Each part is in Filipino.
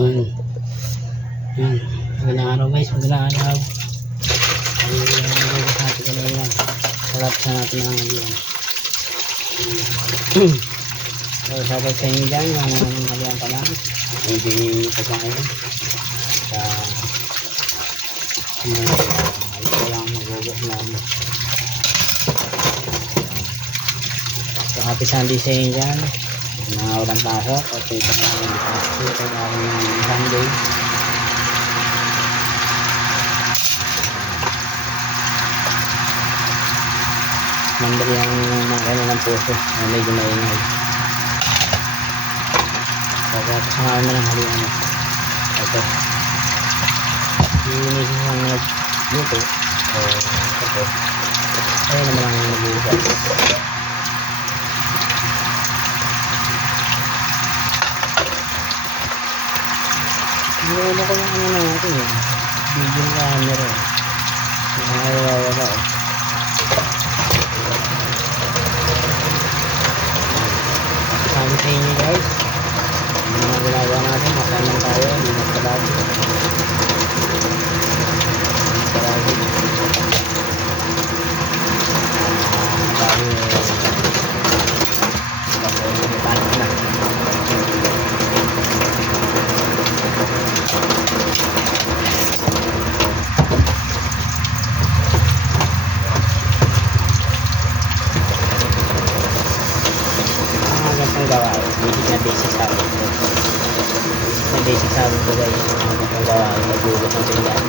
Ayan. Ayan. Magandang araw guys. Magandang araw. Ayun. Natin ka na yan. Sarap sa natin ang halian. So, sabat sa inyo dyan. Yung halian pa lang. Hindi pagkain. Sa ayun ko lang magugos lang. So, happy Sunday sa inyo dyan. Mga walang pasok. Okay, ito na yung pasok. Ito na yung Sunday. Mandali ang mga kailan ng puso na medyo maingay. Tapos samahan na lang halian. Ito. Hinihinig ang nagluto. So, ito. Ayun naman ang nagluto. Hindi ko yung ano na natin eh. Video camera eh. Nakakawawala eh. Sabi sa inyo guys. Yung mga ginagawa natin. Makanan tayo. Hindi na palagi. Palagi. Dahil paano na. Gawain, basic na basic sa akin. Basic na basic sa akin ko guys. Ang gawain, magbugot ng pinggan.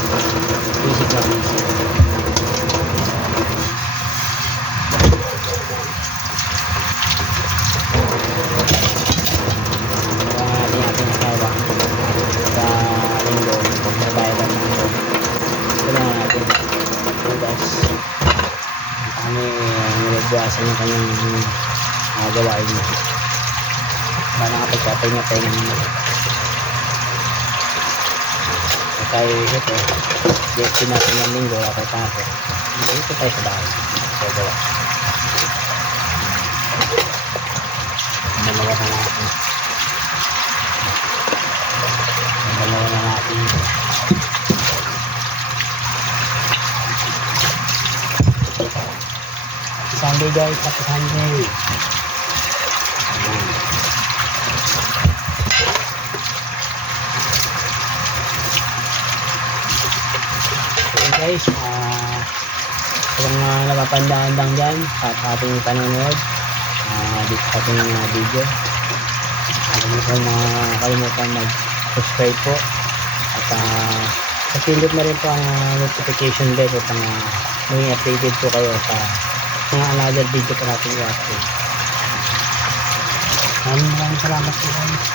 Basic na basic. Hindi natin nasawa. Sa linggo, pag nabayad ang linggo. Ito lang natin. So guys, kami nilagwasan yung kanyang gawain mo. Para nakapagpapahinga-pahinga naman. So tayo ito, dito natin ng linggo, ako tayo. Dito tayo sa bahay. So gawa. Dalawa na natin. Dalawa na natin. Happy Sunday guys, happy Sunday. Guys, kung napapandaan lang dyan sa ating panonood dito sa ating video, huwag mo pong kalimutan mag-subscribe po at pindot na rin po ang notification bell at maging updated po kayo sa mga another video po natin i-upload. Maraming salamat po guys.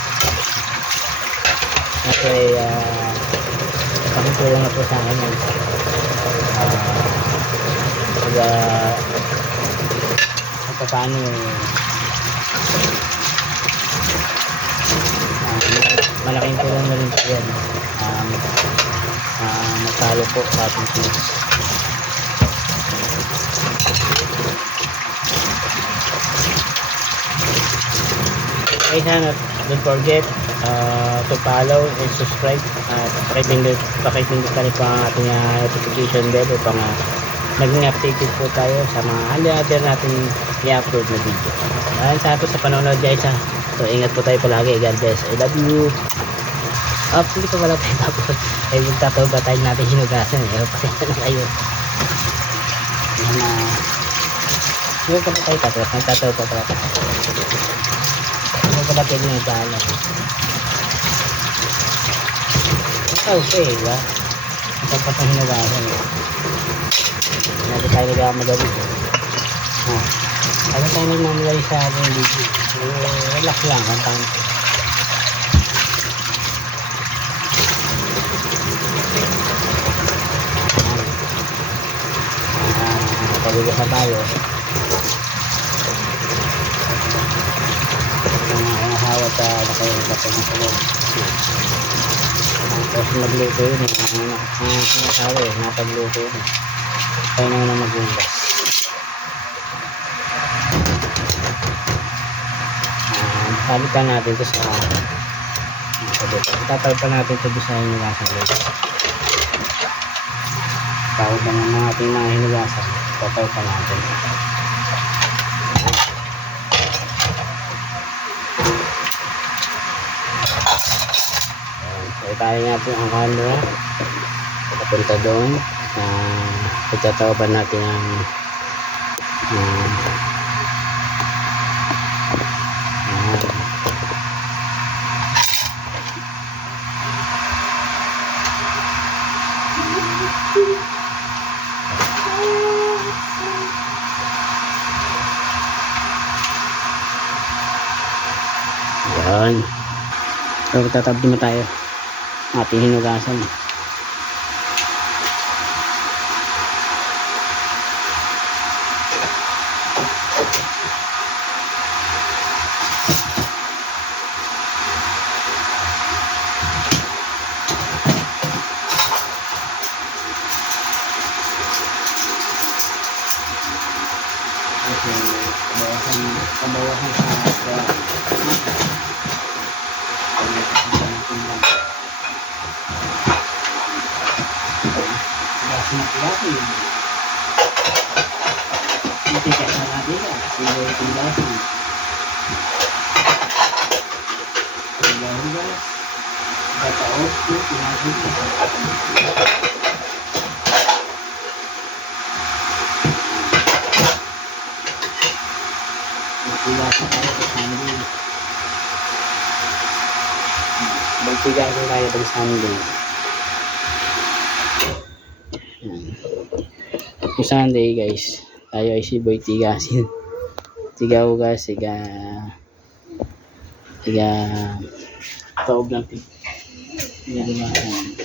Kasi pakitulong na po sa akin yun. Paano malaking tulong na rin po yan magtalo po sa ating kids. Okay, sana don't forget to follow and subscribe at pakipindot ka rin po ang ating notification bell upang naging updated po tayo sa mga other natin i-upload na video. Maraming salamat po sa panonood guys ha. So ingat po tayo palagi. God bless. I love you. Hindi ko wala tayo tapos ay magtataw ba tayo natin hinugasan eh. Pasensya na kayo. Hindi ko tayo tapos magtataw pa pala tayo. Hindi ko pala pwede na itaala. Okay ba? Tapos ang hinugasan eh. Hindi tayo nagmamadali. Ano tayo nagmamadali sa ating video? Relax lang. Ang tanong. Pagugas na tayo. Ang hawat sa nakayagpapag ng salon. Tapos nagluto yun eh. Ang asawa eh. Napagluto yun eh. Tayo naman ang magbugas. Balikan natin ito sa sabit. Tatay pa natin ito sa hinugasan guys. Tawag naman ng ating mga hinugasan. Tatay pa natin. So, tayo natin ang camera. Papunta doon. Pagtatawaban natin ang yan. So, tatabdi mo tayo ating hinugasan. Kabawasan sa matigas na natin sila itigasin hugas kataos po tinasin magtigasin tayo sa Sunday magtigasin tayo pag Sunday yung Sunday guys tayo ay si Boy tigasin tiga hugas tiga taob ng tiga hugasan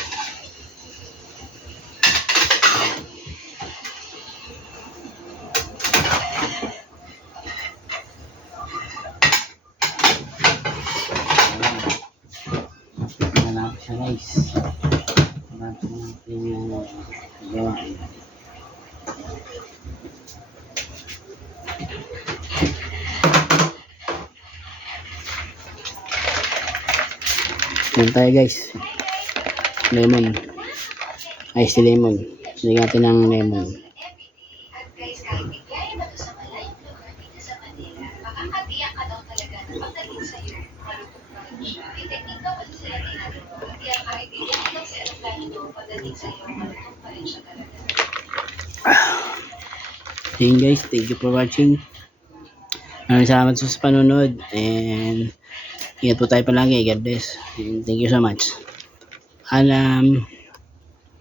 malapit siya guys malapit natin yung gawain yan tayo guys lemon ice lemon lagyan natin ng lemon yun guys, thank you for watching. Maraming salamat sa panunod and ingat po tayo palagi. God bless and thank you so much. Alam.